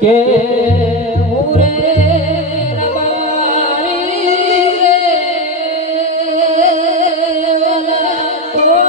કે ઉરે રબારી રે વાલા તો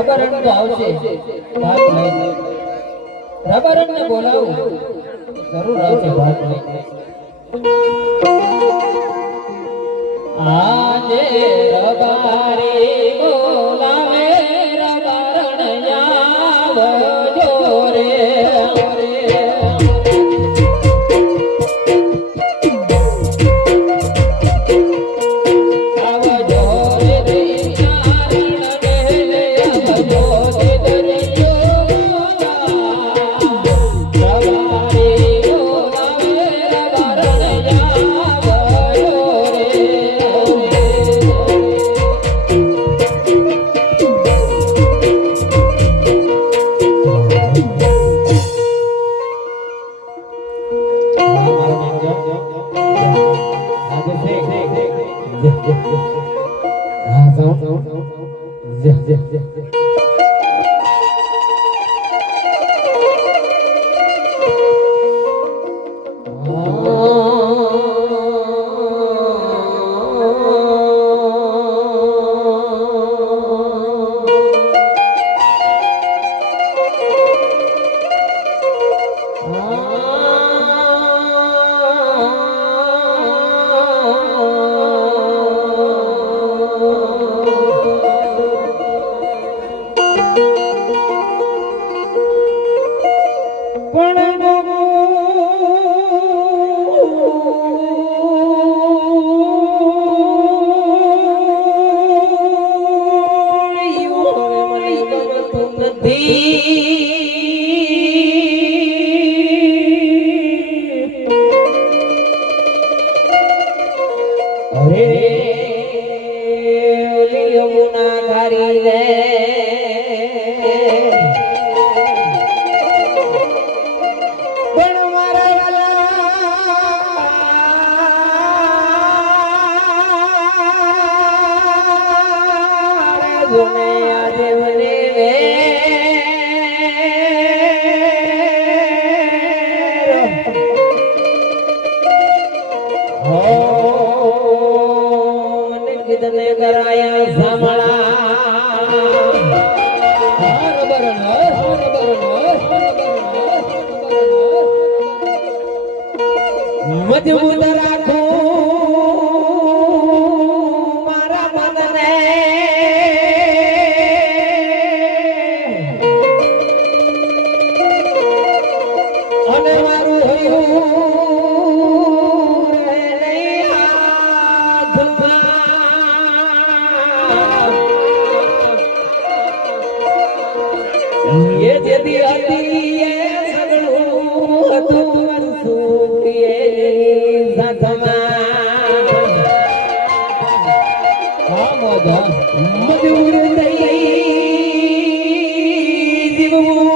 કરણ ગગનનો રબરન ને બોલાવું જરૂર આવશે વાત આજે રબારી બોલાવે રબરન આવજો રે હો મને કીધને કરાયા સાંભળા મજબૂત રાખો મારા મનને અને મારું હયું રહે નહીં હાથમાં. એ જેદી હતી એ સગળું હતું સુખ એની સાથમાં. મજબૂર થઈ જીવવું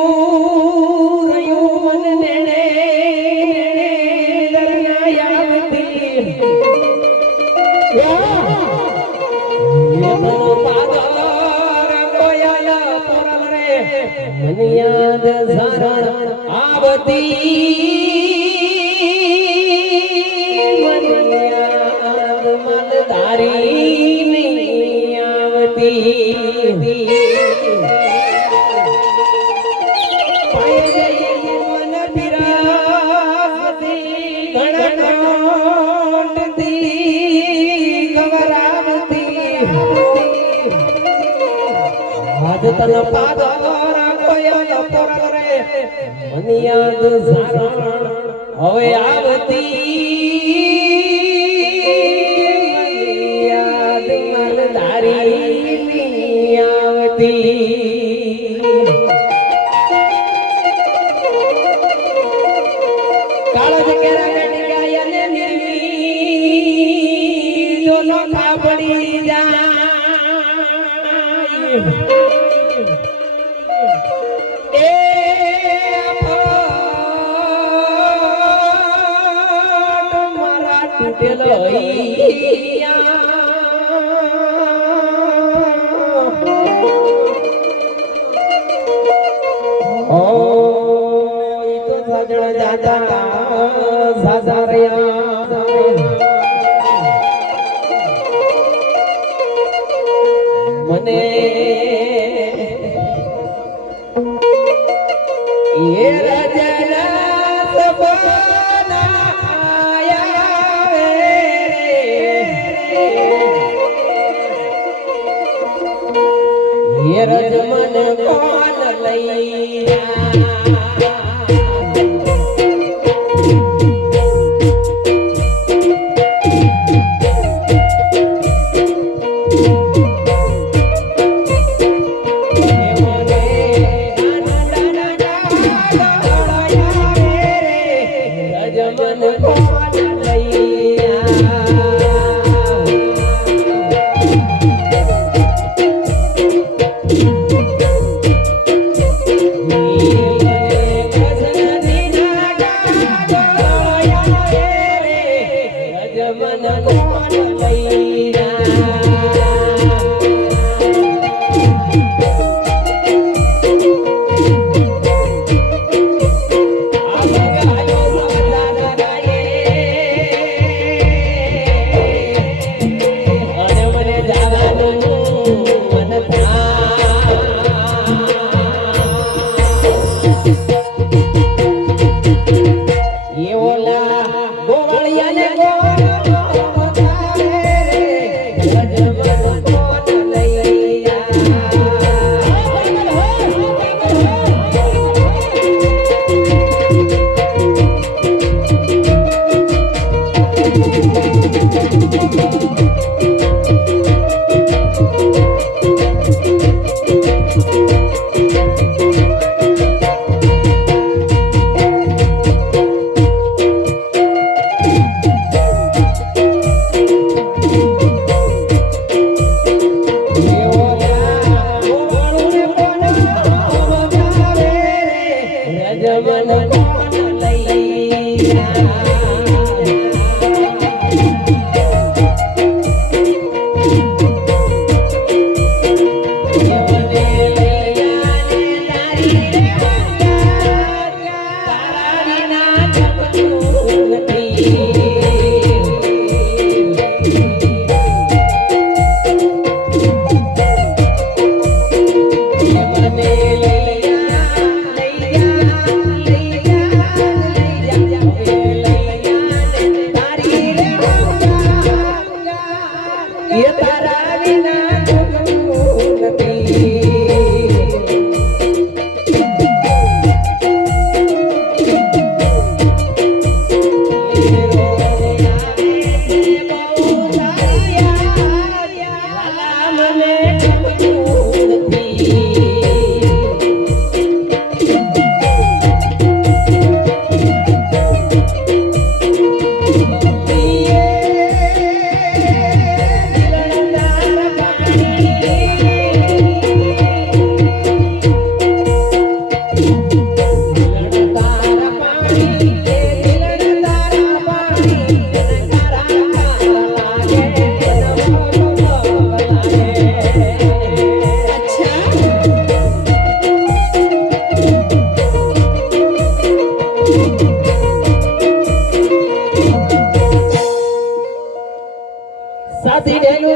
રહ્યું મન નેણે દરમિયા આવતી મને યાદ સારણ આવતી મને યાદ મનદારી નહીં આવતી. પાયે જઈ મન ફિરાવતી ઘણોટતી ગવરાવતી હાથ તન પાદર કોય પોરરે મને યાદ સારણ હવે આવતી યાદ મનદારી નહીં આવતી. કાળજ કેરા ગડી ગયા ને નિર્વી જો નોખા પડી જાય એ મારા તૂટેલો સજણ જાતા સાસા રહ્યા મને એ રજના સપના આયા એ રજમન કોણ લઈયા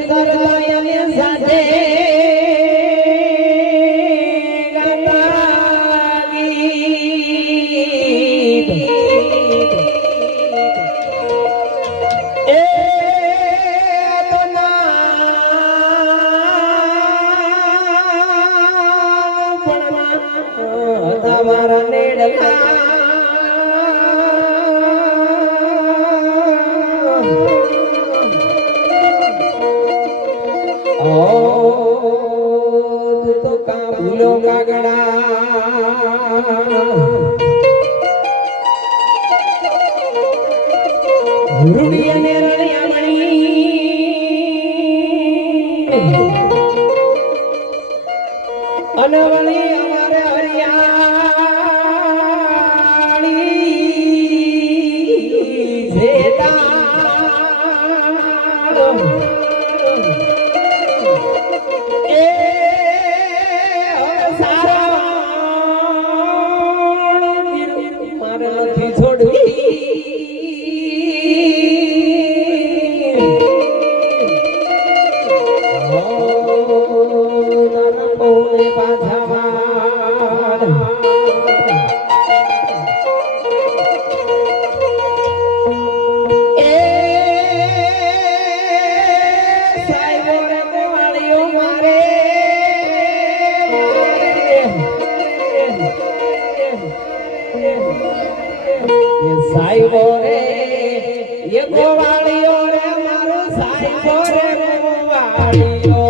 તરતા એની સાથે ગાતા ગીત. એ તો નામ પણ તમારા નેડલા ભૂલો કાગડા રૂડી અને રણિયામણી અનવળી અમારે હરિયાળી જેતા સાઈબો રે એ ગોવાળિયો રે મારો સાઈબો રે ગોવાળિયો.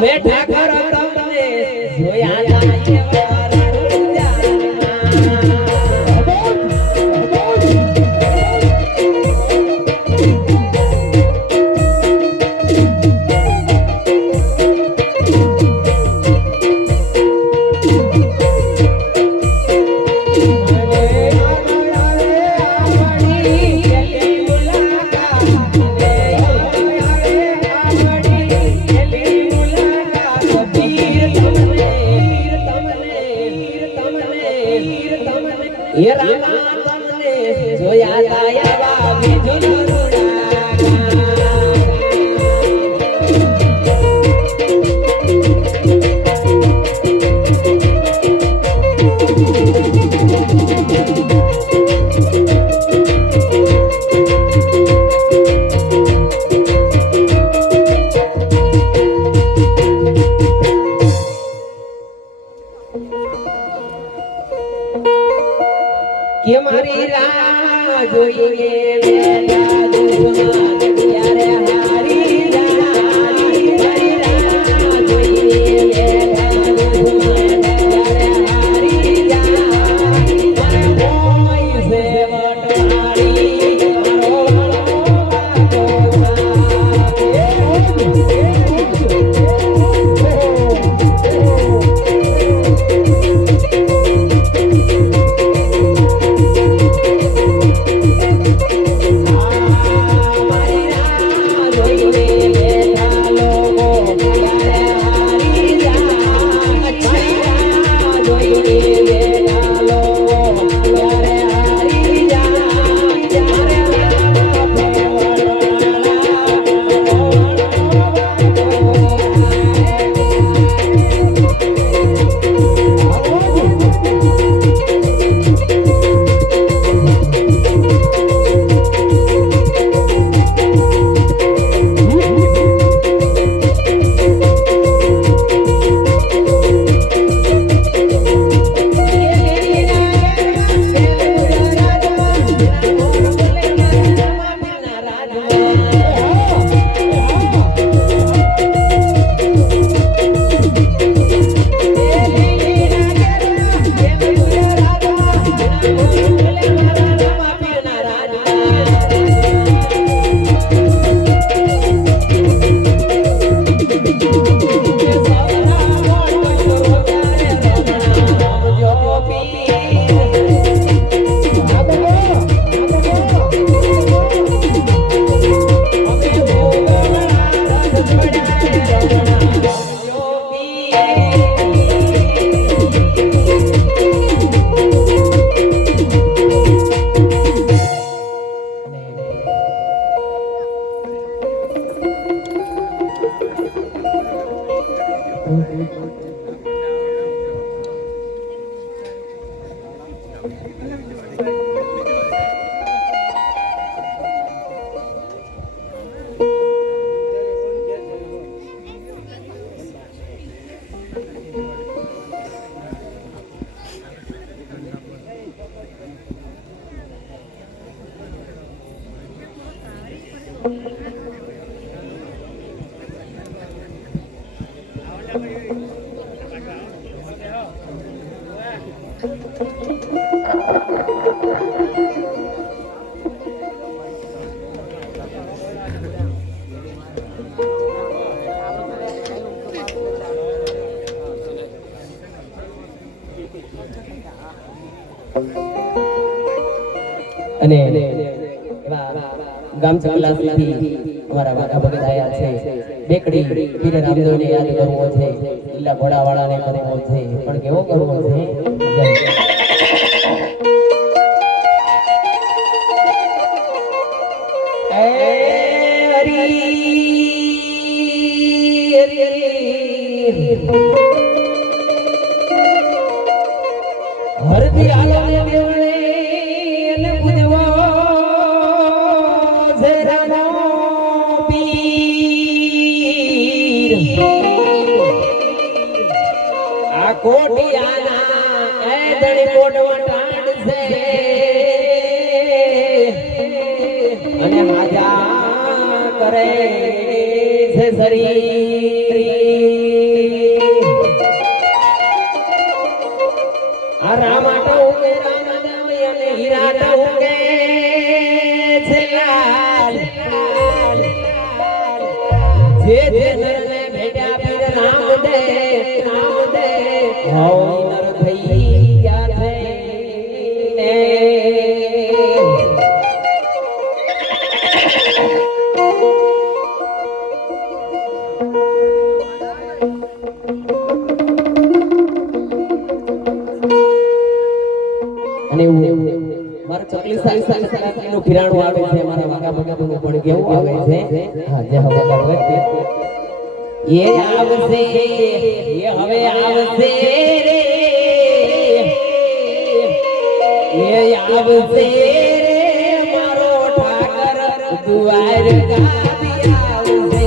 મેં ઠાકર તમને જોયા જાય એ રામા તમને જોયા તાયા બીજું કે મારી રામ જોઈએ બેઠા દુશ્મન ત્યારે હારી જાય જોઈએ બેઠા દુશ્મન ત્યારે હારી જાય કોઈ સે વટવાળી અને ગામ ચકલાથી અમારા વાઘા ભગત આયા છે બેકડી પીર રામદેવને યાદ કરવો છે લીલા ઘોડાવાળાને કરવો છે પણ કેવો કરવો છે હરદી આલો દેવણે ને પૂજવો છે રાનો પીર આ કોટિયાના એ ધણી કોટમાં ટાંડ છે અને હાજા કરે છે શરીર આ રામાટા ઉગે રામદામી અને હીરાટા ઉગે છે લાલ જે જે નરને ભેટ્યા પીર રામ દે હોય નર થઈ ગયા છે ને અને મારો ચકલી સાલી નું કિરાણું આવે છે મારા વાગા ભગાનું પણ કેવું આવે છે હા જે હવે ભગવત એ આવશે એ હવે આવશે રે એ આવશે રે મારો ઠાકર દુઆર ગાદી આવશે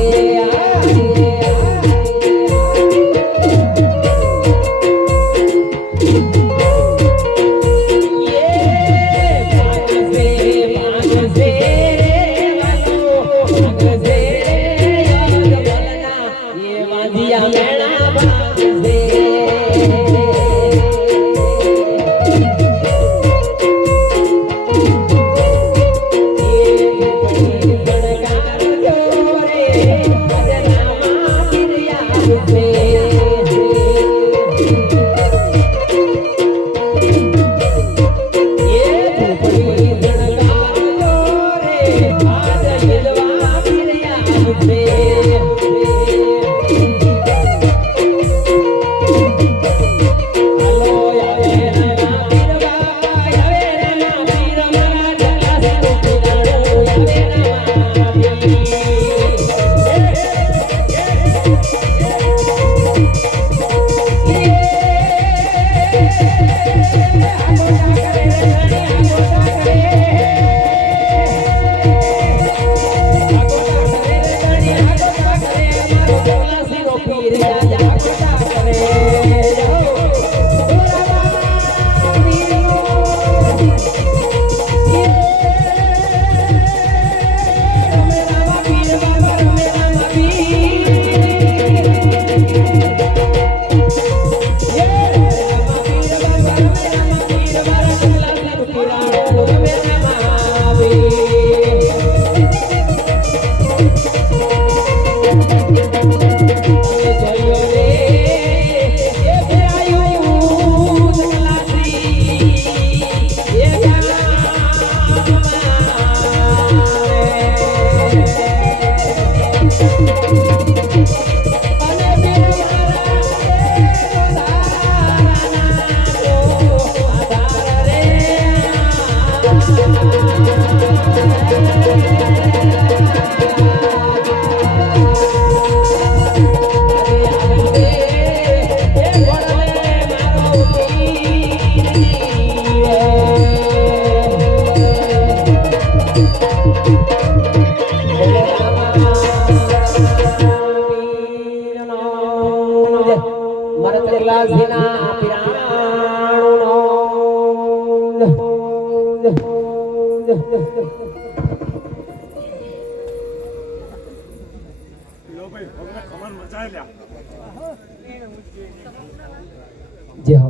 જે હો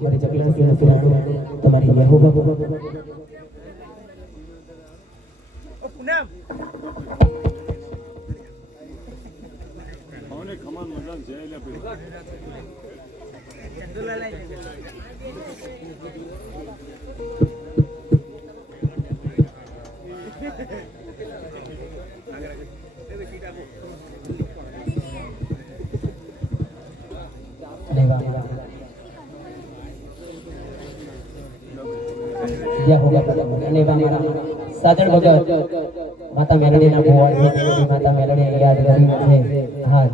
મારી ચકલા સિંહ ફિરાણો તમારી યહોવા સાજણ ભગત માતા મેલડીના ભુવાડ માતા મેલડી યાદ કરી છે. હા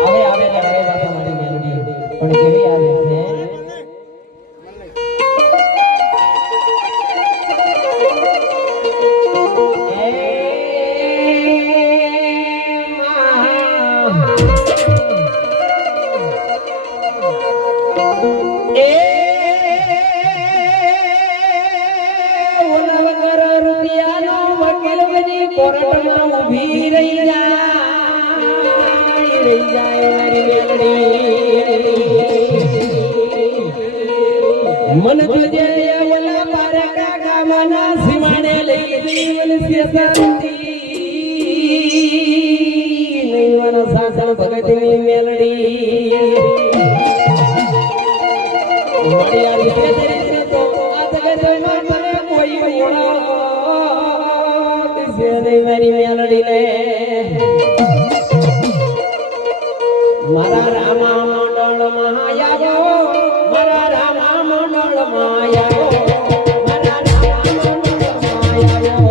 આવે આવે ને આવે માતા મારી મેલડી પણ કેવી આવે છે કોરટમાં ઊભી રહી જાય મારી મેલડી મન તુજે ઓલા પારકા ગામના સીમાડે લઈ જીવન સેસંતી નૈવન સાસણ ભગતની મેલડી મારી આ રીતે તો આ જગતમાં મને કોઈ ઓળો મારી મેલડી ને મારા રામા મંડળ માં આવ્યો મારા રામા મંડળ માં આવ્યો મારા રામા મંડળ માં આવ્યો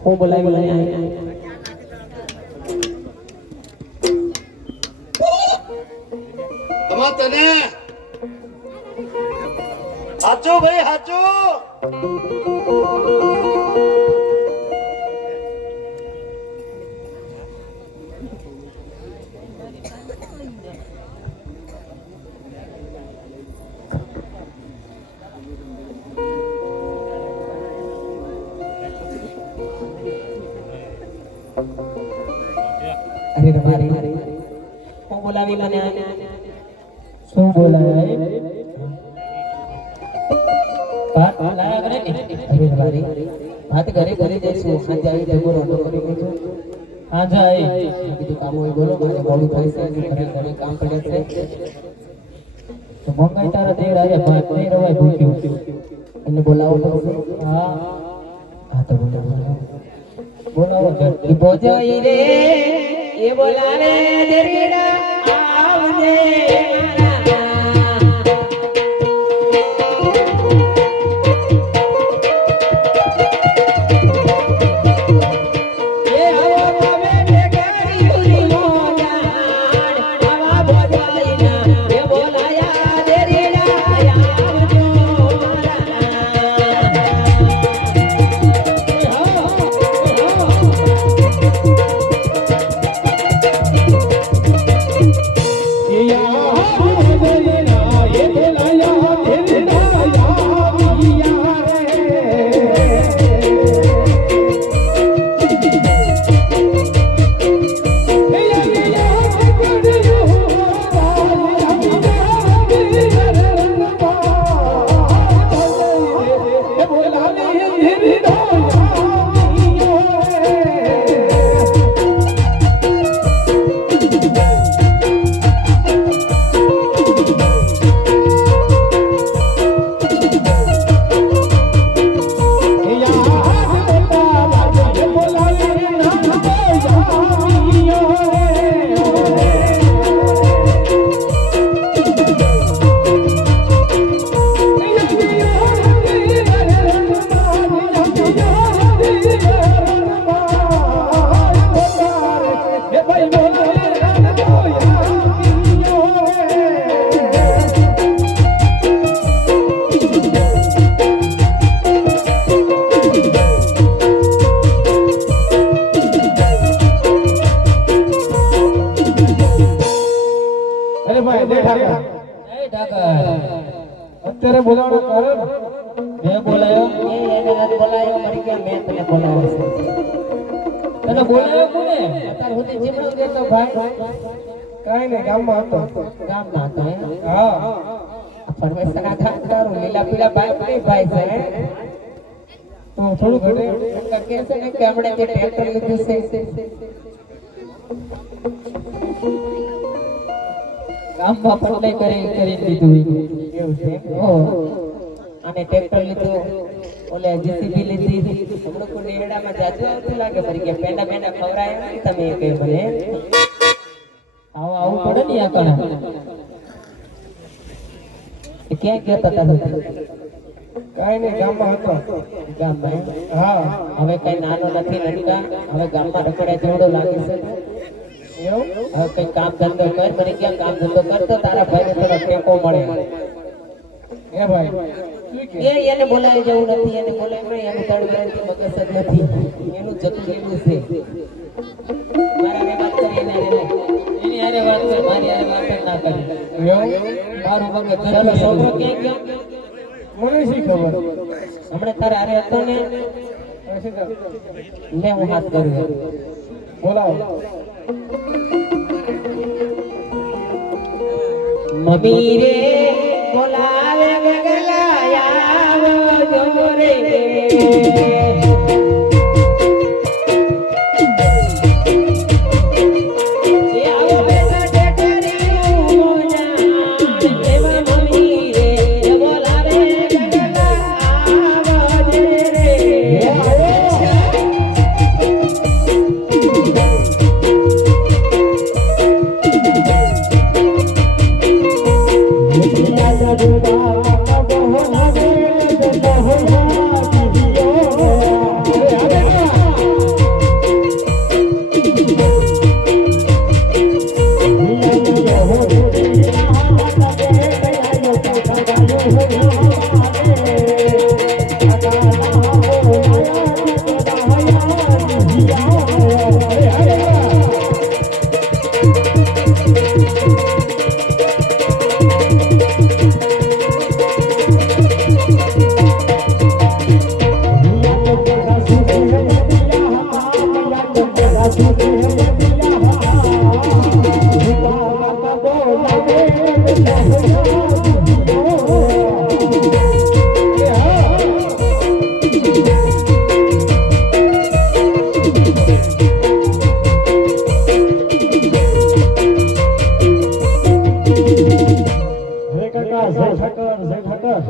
હું બોલાવી લઈને તમા તને હાચો ભાઈ હાચો અરે મારી હું બોલાવી મને શું બોલાય ભાત લાયા કરે ને અરે મારી ભાત ઘરે ઘરે જઈશું સાંજે આવી જમો રોટો કરી લેજો હા જાય કીધું કામ હોય બોલો મારે મોડું થાય છે ઘરે ઘરે કામ પડે છે તો મંગાઈ તારા દેર આવે ભાત નહીં રવાય ભૂખ્યું એને બોલાવો પડશે હા હા તો બોલાવો જલ્દી બોજાઈ રે એ બોલાવે દેરડા આવજે અત્યારે બોલાવવાનો કારણ મેં બોલાયો એ એને નથી બોલાયો મરી ગયા મેં તને બોલાવ્યો છે તને બોલાયો કોને અત્યાર સુધી જીવડો દેતો ભાઈ કાઈ નહીં ગામમાં હતો ગામમાં હતો હે હા પરમેશ્વરના ખાતરું લીલા પીળા ભાઈ ભાઈ છે હે તો થોડું ઘટે એટલે કે છે ને કે આપણે જે ટ્રેક્ટર લીધું છે ગામમાં પટલે કરી દીધું એવું છે હો અને ટ્રેક્ટર લીધું ઓલે જીસીબી લીધી હમણાં કોઈ નેરડામાં જાજુ આવતું લાગે ફરી કે પેંડા પેંડા ખવરાય નહીં તમે કે મને આવું પડે ને આ કણા ક્યાં ગયો તો તમે કાઈ નહીં ગામમાં હતો ગામમાં એમ? હા હવે કઈ નાનો નથી નનકા હવે ગામમાં રખડ્યા જેવડો લાગે છે એવું હવે કઈ કામ ધંધો કર મને ક્યાં કામ ધંધો કર તો તારા ભાઈને થોડો ટેકો મળે હે ભાઈ શું કે એને બોલાવી જવું નથી એને બોલાવી નહીં એનું તળવેરથી મગજ જ નથી એનું જતું જેવું છે મારા ને વાત કરી એની હારે વાત કર મારી હારે વાત જ ના કરી એવું મારું મગજ ચાલો છોકરો ક્યાં ગયો મને શી ખબર હમણાં તારા હારે હતો ને પછી તો લે હું હાથ કરું બોલાવો મમ્મી રે બોલાવે વગલાયા જોરે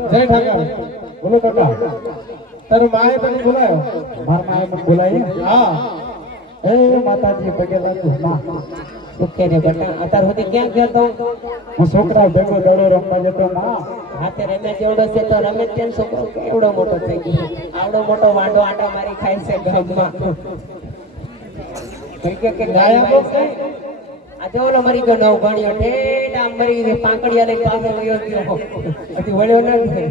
જય ઠાકર બોલો કાકા તારો માએ તને બોલાયો મારા માએ મને બોલાવી હા એ માતાજી પગે લાગુ ના સુખે રે બેટા અત્યાર સુધી ક્યાં ગયો તો હું છોકરા ભેગો દડો રમવા જતો ના હાથે રમે જેવડો છે તો રમે તેમ છોકરો કેવડો મોટો થઈ ગયો આવડો મોટો વાંડો આટા મારી ખાય છે ગામમાં કઈ કે ગાયા બોલ આજે ઓલો મરી ગયો નવ ભણ્યો ઠેઠ આમ મરી પાંકડિયા લઈ પાછો વયો ગયો હજી વળ્યો નથી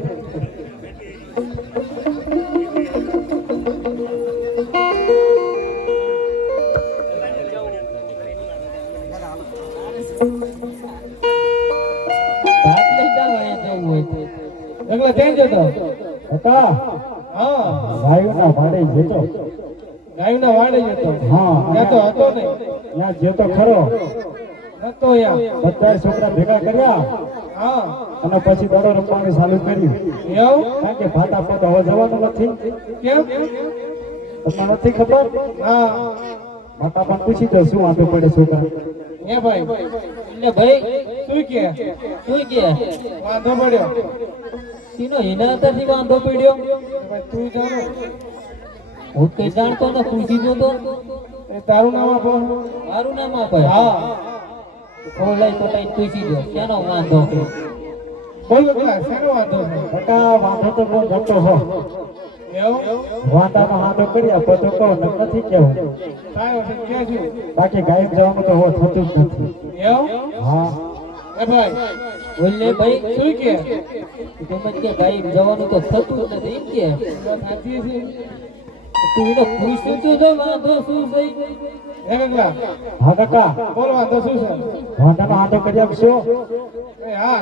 ભાત લઈ જાવ અહીંયા જવું હોય તો એટલે ક્યાં જતો હતા હા ગાયોના વાડે જતો ગાયોના વાડે જતો હા ત્યાં તો હતો ને ત્યાં જતો ખરો નતો યા બધા છોકરા ભેગા કર્યા હા અને પછી દડો રમવાનું ચાલુ કર્યું એવું કારણ કે ભાતા પોતા હવે જવાનું નથી કેમ તમને નથી ખબર હા ભાતા પણ પૂછી દો શું વાંધો પડે છોકરા હે ભાઈ એટલે ભાઈ શું કે વાંધો પડ્યો તીનો એના અંદરથી વાંધો પડ્યો ભાઈ તું જાણો હું કઈ જાણતો ન પૂછી જોતો એ તારું નામ આપો મારું નામ આપે હા ખોલાઈ ખોટાઈ પૂછી દો ક્યાંનો વાંધો બોલ બેટા શેનો વાંધો છે બેટા વાંધો તો બહુ મોટો હો એવું વાંધાનો વાંધો કર્યા તો કહો નથી કેવું કાયો છે કે છું બાકી ગાયબ જવાનું તો હો થતું જ નથી એવું હા એ ભાઈ બોલે ભાઈ શું કે તમે કે ભાઈ જવાનું તો થતું જ નથી એમ કે સાચી છે તું એને પૂછ્યું તો જો વાંધો શું છે હે ગંગલા હા કાકા બોલ વાંધો શું છે વાંધાનો વાંધો કરી આપશો એ હા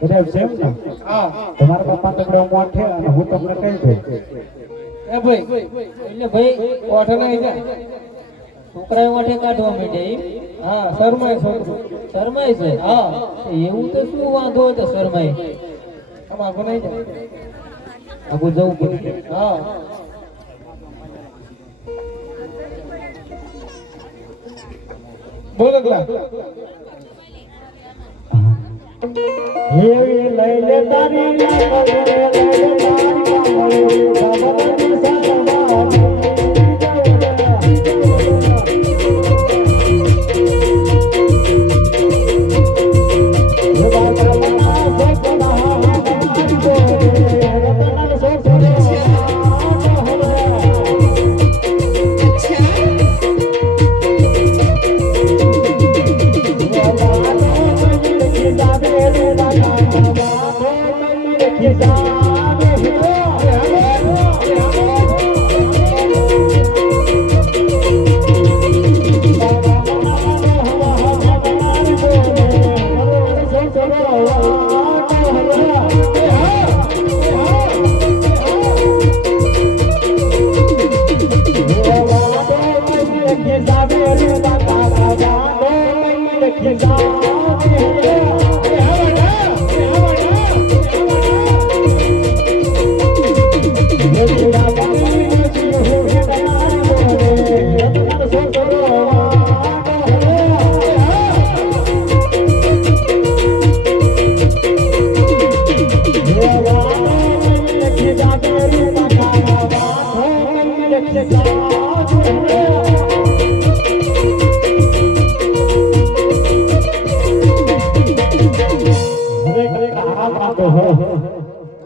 કદાચ છે એમ ને? હા તમારા પપ્પા તમને મોઠે અને હું તમને કહી દઉં એ ભાઈ એટલે ભાઈ ઓઠ નહીં જાય છોકરાઓ માટે કાઢવા માંડે એમ? હા શરમાય છોકરું શરમાય છે હા એવું તો શું વાંધો હતો શરમાય આમ આગળ નહીં જાય આગળ જવું પડે હા બોલો ગલા એવી લઈ લે તારી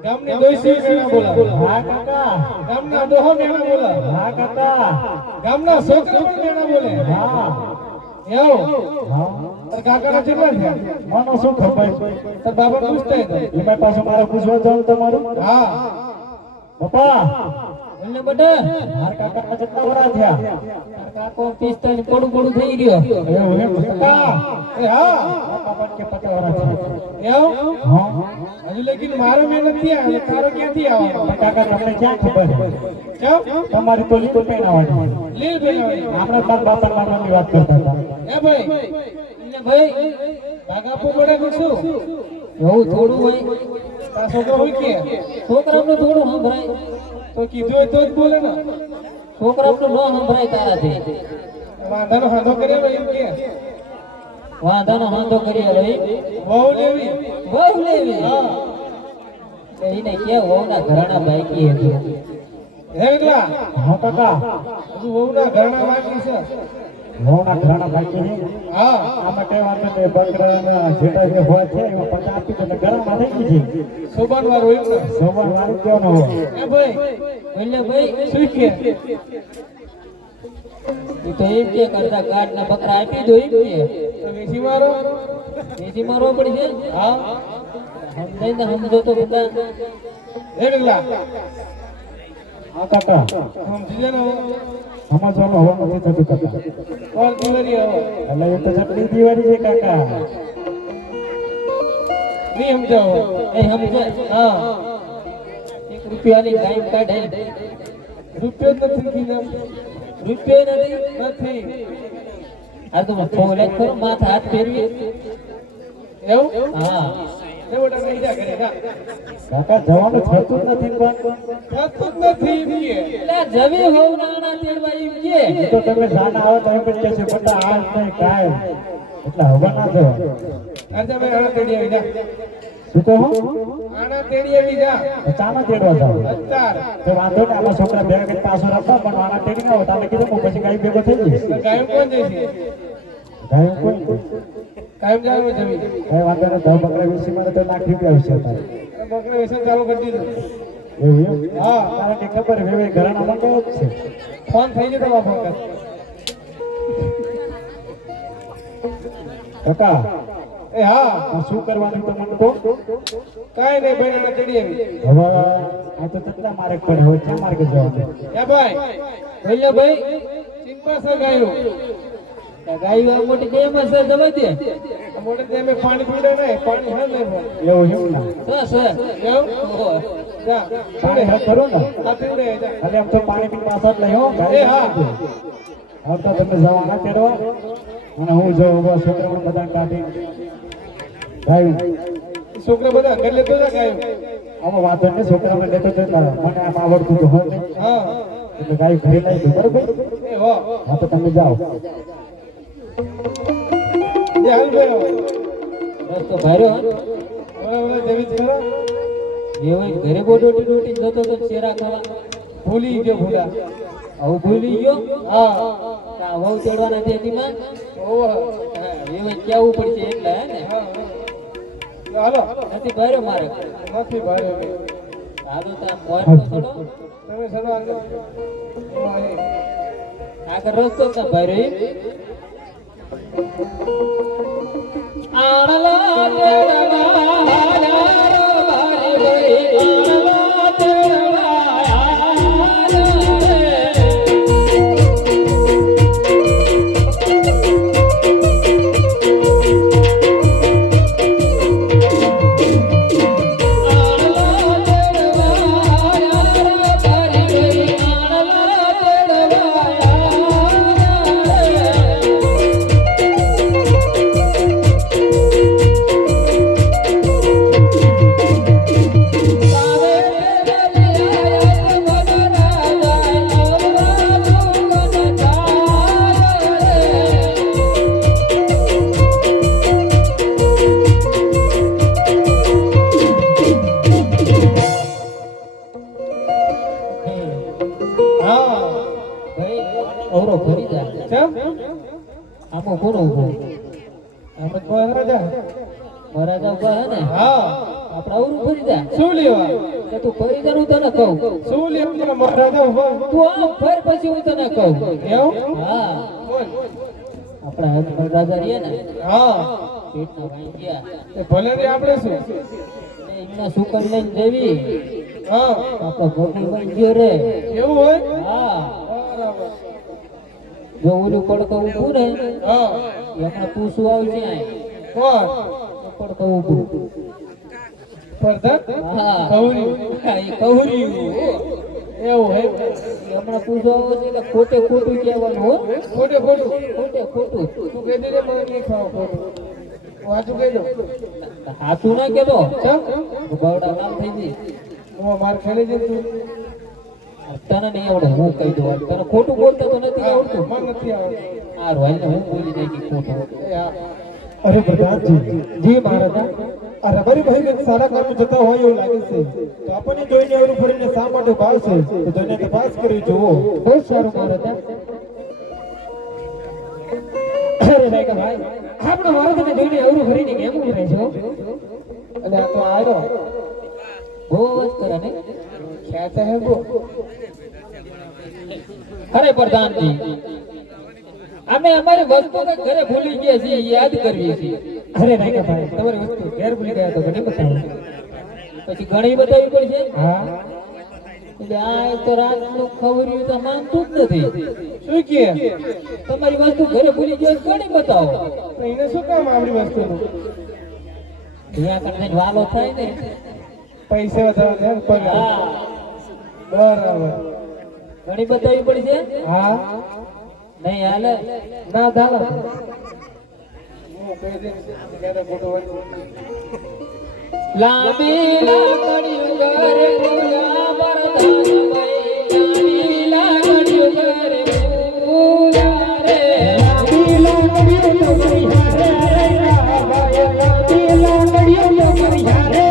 ગામની દોઈસી મેણા બોલા હા કાકા ગામના ડોહો મેણા બોલા હા કાકા ગામના છોકરા પણ મેણા બોલે હા એવો હા તાર કાકાના કેટલા થયા મને શું ખબર તાર બાબા પૂછતા હતા એમાં પાછું મારે પૂછવા જાઉં તમારું હા પપ્પા બોલને બટા મારા કાકા કેટલા વરા થયા તાર કાકો 45 પડું થઈ ગયો એવું એમ કાકા એ હા કાકા કે 50 વરા થયા એવો હા હજુ લેકિન મારો મહેનત થયા અને તારો ક્યાંથી આવવાનો કાકા તમને ક્યાં ખબર ચમ તમારી તો લીધું પહેરાવાની લીલ ભાઈ આપણે તાર બાપા મારવાની વાત કરતા હતા એ ભાઈ ને ભાઈ ભાગાપો પડે કે શું એવું થોડું હોય તાર છોકરો હોય કે છોકરાનું થોડું સંભળાય તો કીધું હોય તો જ બોલે ને છોકરાનું ન સંભળાય તારાથી વાંધાનો હાંધો કર્યો એમ કે વાંધાનો હાંધો કર્યો ભાઈ વહુ લેવી હા એને કે વહુના ઘરાણા બાકી હતી હે એકલા હા કાકા હજુ વહુના ઘરાણા બાકી છે મોના ઘરાણા બાકી છે હા આમાં કઈ વાત નહીં બકરાના જેટા જે હોય છે એમાં 50 આપી તો ગરમમાં થઈ ગઈ છે સોબાન વાળો એમ ને સોમવાર વાળી કેવાનો હોય એ ભાઈ બોલે ભાઈ શું કે એ તો એમ કે કરતા કાર્ડ ના બકરા આપી દો એમ કે વેચી મારો પડી છે હા સમજાય ને સમજો તો બધા હે બગલા હા કાકા સમજી જાય ને સમજવાનું હવા નથી થતું કાકા કોણ દિવાળી હવે એટલે એ તો ચટણી દિવાળી છે કાકા નહીં સમજાવો એ સમજાય હા 1 રૂપિયાની ગાય કાઢે રૂપિયો જ નથી કીધા રૂપિયો નથી આ તો ફોલે ખરો માથા હાથ ફેરવી એવું હા એવડા નહીં જા કરે ના કાકા જવાનું થતું જ નથી પણ થતું જ નથી એટલે જવી હોવ નાના તેડવા એમ કે એ તો તમે જાના આવો તો એમ જ કહેશે બટા આજ નહીં કાયમ એટલે હવા ના જવા આજે ભાઈ આણા તેડી આવી જા શું કહો આણા તેડી આવી જા ચાના તેડવા જાવ અત્યાર તો વાંધો ને આમાં છોકરા બે કે પાછો રાખો પણ આના તેડી ના હોય તમે કીધું હું પછી ગાય ભેગો થઈ જઈશ ગાયમ કોણ જાય છે ગાય કોઈ કાયમ જાવ જમી કઈ વાંધો નહીં 10 બકરા વીસી માં તો લાખ રૂપિયા આવશે તારે બકરા વેચન ચાલુ કરી દીધું એવું એમ હા કારણ કે ખબર વેવે ઘરાના મંગાવ જ છે ફોન થઈ જતો ફોન કર કાકા એ હા આ શું કરવાનું તો મને કહો કાઈ નહીં ભાઈ આણા તેડી આવી હવે આ તો કેટલા માર્ગ પડે હવે ક્યાં માર્ગે જવાનું એ ભાઈ બોલ્યો ભાઈ ચિંપા સગાયો ગાય આ મોટી ડેમ હશે જવા દે આ મોટી ડેમે પાણી પીડે નહીં પાણી હે નહીં એવું એવું ના સર એવું જા પાણી હે ખરું ને આ પીડે જા એટલે આમ તો પાણી પી પાછા જ નહીં હો એ હા હવે તો તમે જવા ના તેડવા અને હું જો ઉભો છોકરાને બધા કાઢી ગાયું છોકરા બધા ઘર લેતો જા ગાય આમાં વાંધો નહીં છોકરાને લેતો જતા મને આમ આવડતું તો હોય નહીં હા એટલે ગાય ઘરે લાવી દઉં બરોબર એ હો હા તો તમે જાઓ એ હાલ ગયો બસ તો ભાર્યો ઓલા જેવી જ કરો એવો ઘરે બોડોટી જતો તો ચેરા ખાવા ભૂલી ગયો ભૂલા આવું ભૂલી ગયો હા તા વહુ ચડવાના છે એમાં ઓહો એવો કેવું પડશે એટલે હે ને હા હાલો નથી ભાર્યો મારે નથી ભાઈ હાલો તા મોર તો થોડો તમે સનો આગળ આગળ રસ્તો તા ભાર્યો આણલા ઓરો ફરી જાય ચમ આપો કોનો ઉભો આપણે તો રાજા મહારાજા ઉભા હે ને હા આપડા ઓરું ફરી જાય શું લેવા તો તું ફરી જાનું તને કહું શું લેવા પેલા મહારાજા ઉભા તું આમ ફર પછી હું તને કહું એવું હા બોલ આપડા હજ રાજા રહ્યા ને હા પેટના ભાઈ ગયા એ ભલે રે આપણે શું ને એમના સુકર લઈને જવી હા આપણો ભોગી બની ગયો રે એવું હોય હા બરાબર જો ઓલું પડકો ઊભું ને હા એમાં પૂછું આવશે આય કોણ પડકો ઊભું સ્પર્ધક હા કૌરી એ કૌર્યું એવું હે હમણાં પૂછવા આવે છે એટલે ખોટે ખોટું કહેવાનું હો ખોટે ખોટું ખોટે ખોટું તું કહી દે રે મને નહીં ખાવ ખોટું વાંચું કહી દો હાથું ના કેતો ચમ બાવડા લાલ થઈ ગઈ હું માર ખેલી જઈ તું તને નહીં આવડે હું કહી દઉં તને ખોટું બોલતા તો નથી આવડતું મને નથી આવડતું આ રોયને હું બોલી નાખી ખોટું એ હા અરે પ્રધાનજી જી મહારાજા આ રબારી ભાઈ ને સારા કામ જતા હોય એવું લાગે છે તો આપણને જોઈને એવું ફરીને શા માટે ભાવશે તો તેને તપાસ કરી જુઓ બહુ સારું મહારાજા અરે રાયકા ભાઈ આપણો મહારાજાને જોઈને અવરું ભરીને કેમ ઉભી રહે છો અને આ તો આવ્યો બહુ અવાજ કરે ને ખ્યાત હે બો અરે પ્રધાનજી અમે અમારી વસ્તુ કઈ ઘરે ભૂલી ગયા છીએ યાદ કરવી છીએ અરે રાયકા ભાઈ તમારી વસ્તુ ઘેર ભૂલી ગયા તો ઘણી બતાવો પછી ઘણી બતાવવી પડશે હા એટલે આ તો રાતનું ખવર્યું તો માનતું જ નથી શું કે તમારી વસ્તુ ઘરે ભૂલી ગયા ઘણી બતાવો તો એને શું કામ આપણી વસ્તુનું ત્યાં કરને વાલો થાય ને પૈસા વધારે ધ્યાન પર હા બરાબર ઘણી બતાવવી પડશે હા નહીં હાલે ના દાદા હું કહી દે ક્યારે ખોટું હોય લાંબી લાકડીઓ ઘરે પૂરા બરદાન ભાઈ લાંબી લાકડીઓ ઘરે પૂરા રે લાંબી લાકડીઓ ઘરે હારે ભાઈ લાંબી લાકડીઓ ઘરે હારે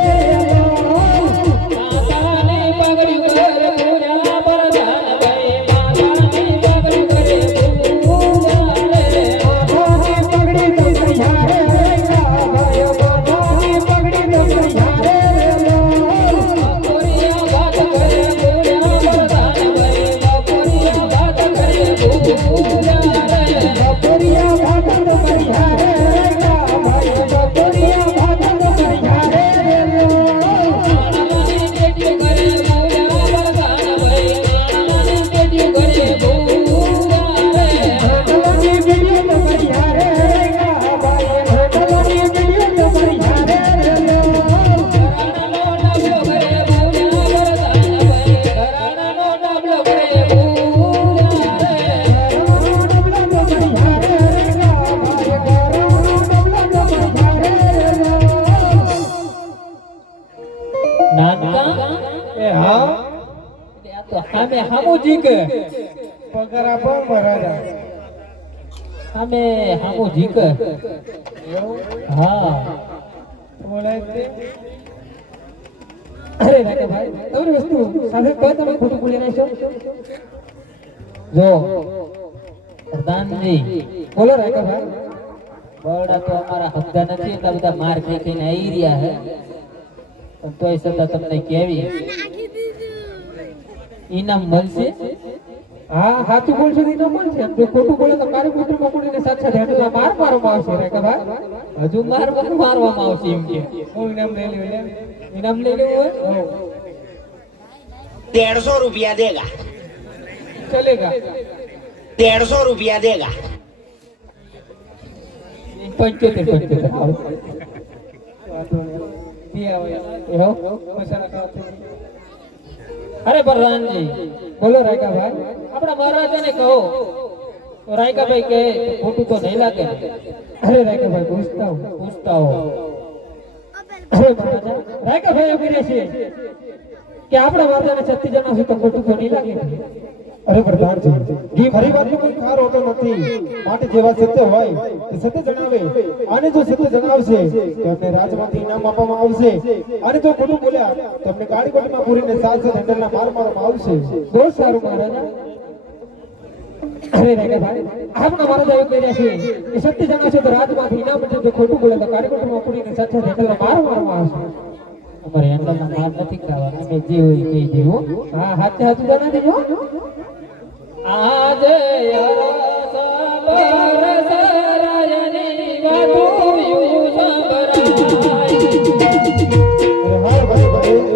માતાની પગડી ઘરે પૂરા બરદાન ભાઈ માતાની પગડી ઘરે પૂરા રે માતાની પગડી તો ઘરે હારે ભાઈ માતાની પગડી તો ઘરે હારે કોરિયા વાત કરે પૂરા બરદાન ભાઈ કોરિયા વાત કરે પૂરા રે કોરિયા વાત કરે હારે ભાઈ કોરિયા વાત કરે હારે માણાની પેટી કરે પૂરા બરદાન ભાઈ માણાની પેટી કરે પૂરા રે માણાની પેટી કરે હામો જીકે પગાર આપો મહારાજા. અમે હામો જીકે હા બોલાય તે અરે રાકે ભાઈ તમારી વસ્તુ સાથે કોઈ તમે ખોટું બોલી રહ્યા છો જો પ્રધાનજી બોલો રાકે ભાઈ બરડા તો અમારા હપ્તા નથી એટલા બધા માર ખાઈ ખાઈને આવી રહ્યા હે પણ તોય છતાં તમને કેવી ઇનામ મળશે હા સાચું બોલશો તો ઇનામ મળશે જો ખોટું બોલે તો મારી કુટુંબમાં કુડીને સાથે સાથે હેઠળ માર મારવામાં આવશે રાકે ભાઈ હજુ મારવામાં આવશે એમ કે હું ઇનામ લઈ લે ઇનામ લઈ લેવું હોય 150 रुपया देगा, चलेगा 150 रुपया देगा. 75 આવો અરે પ્રધાનજી બોલો રાયકાભાઈ આપણા મહારાજાને કહો તો રાયકાભાઈ કહે તો ખોટું તો નહીં લાગે ને? અરે રાયકાભાઈ પૂછતા હો અરે મહારાજા રાયકાભાઈ એમ કહે છે કે આપણા મહારાજાને 36 જણા છે તો ખોટું તો નહીં લાગે ને? અરે પ્રધાનજી ઈ ફરી વાતનો કોઈ ખાર હોતો નથી માટે જેવા સત્ય હોય તે સત્ય જણાવે અને જો સત્ય જણાવશે તો એમને રાજમાંથી ઇનામ આપવામાં આવશે અને જો ખોટું બોલ્યા તો એમને ગાડી કોટમાં પૂરીને સાત હેન્ડલના માર મારવામાં આવશે. બહુ સારું મહારાજા અરે રાયકાભાઈ આપણા મહારાજા એવું કહી રહ્યા છે કે 36 જણા છે તો રાજમાંથી ઇનામ છે જો ખોટું બોલે તો કારીગરમાં પૂરીને સાથે હેન્ડલના માર મારવામાં આવશે. અમારે હેન્ડલના માર નથી ખાવાના અમે જે હોય કહી દેવું હા હાથે હાથ જણા દેજો આજે અરે હા ભાઈ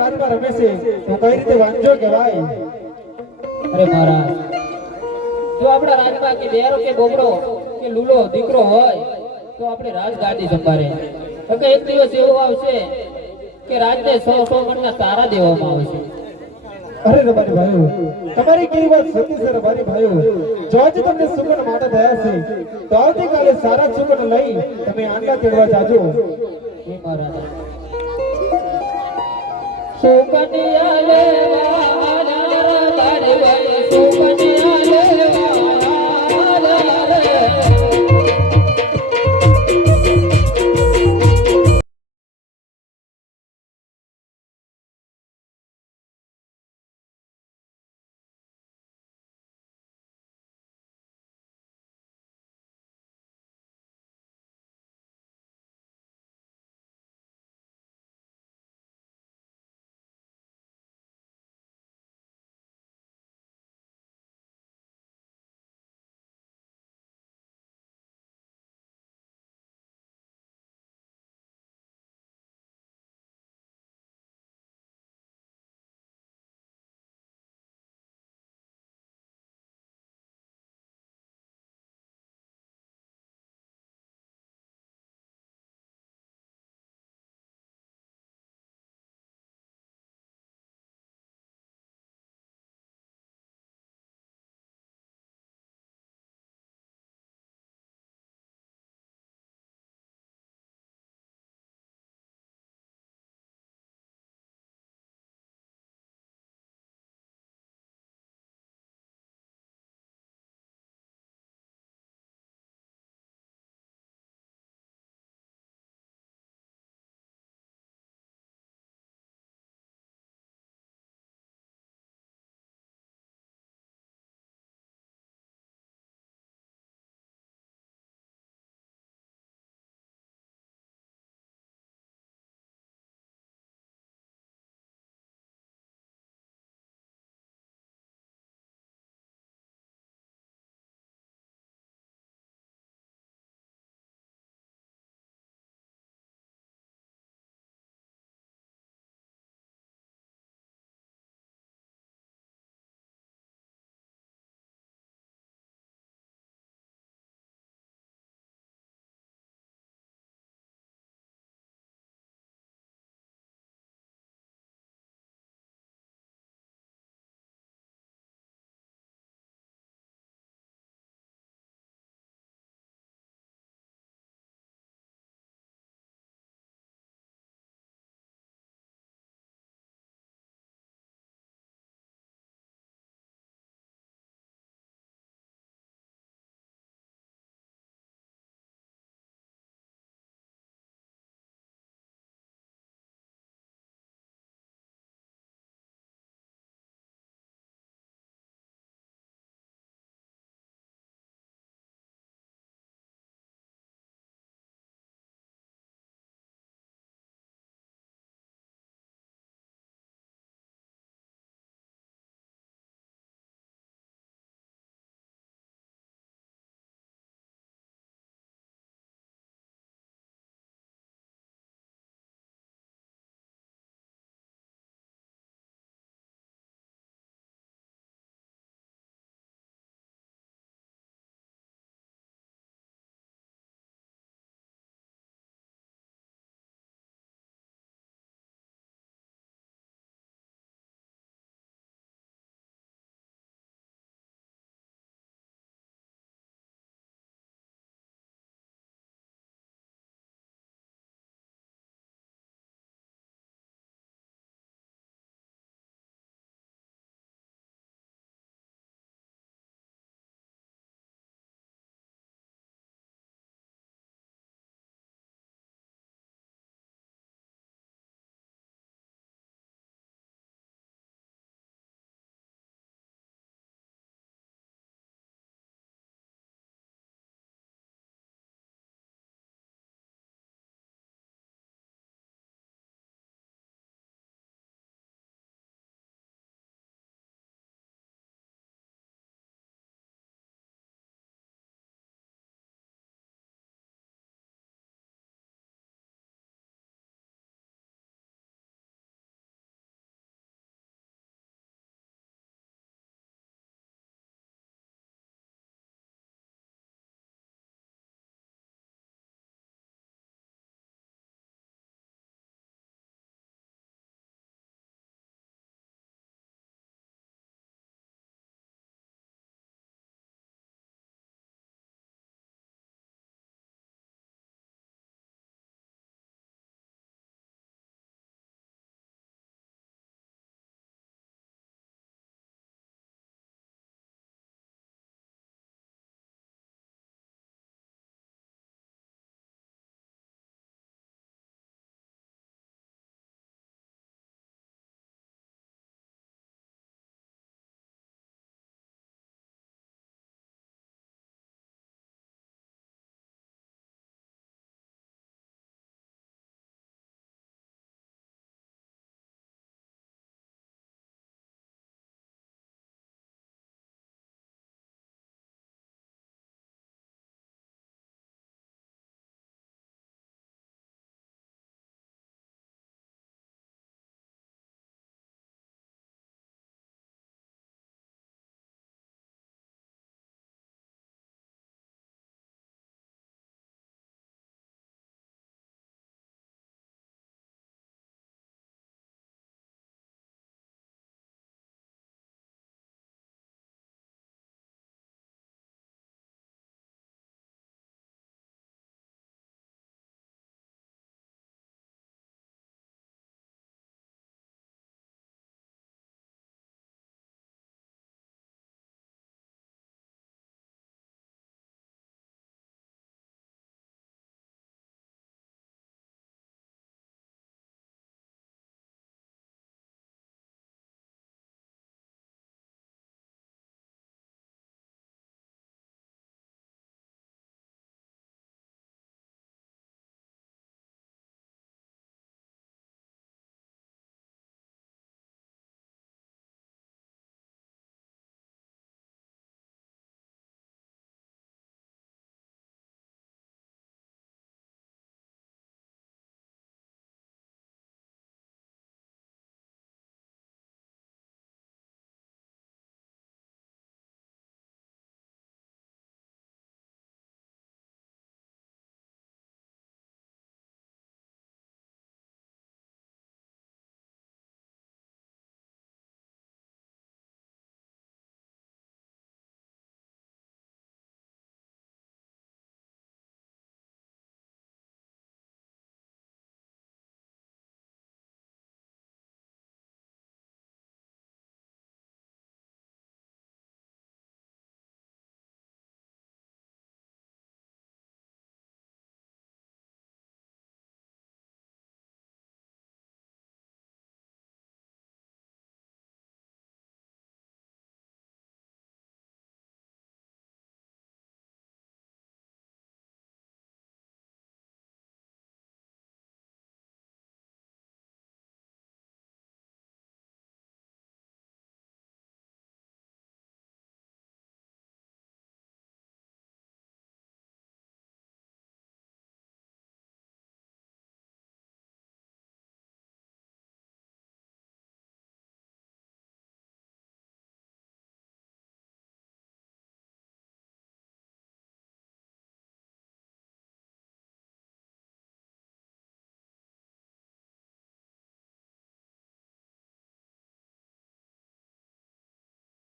રાજમાં રમે છે તો કઈ રીતે વાંચો કહેવાય? અરે મહારાજ, જો આપણા રાજમાં કે બેરો કે બોબડો કે લૂલો દીકરો હોય તો આપણે રાજગાદી સંભાળે. તો એક દિવસ એવો આવશે કે રાજને 100 ગણના તારા દેવામાં આવશે. અરે રબારી ભાઈઓ, તમારી કેવી વાત સતી છે રબારી ભાઈઓ. જો આજે તમને સુગન માટે થયા છે તો આવતીકાલે સારા સુગન લઈ તમે આંડા તેડવા જાજો. હે મહારાજ, સુકન્યા લેવા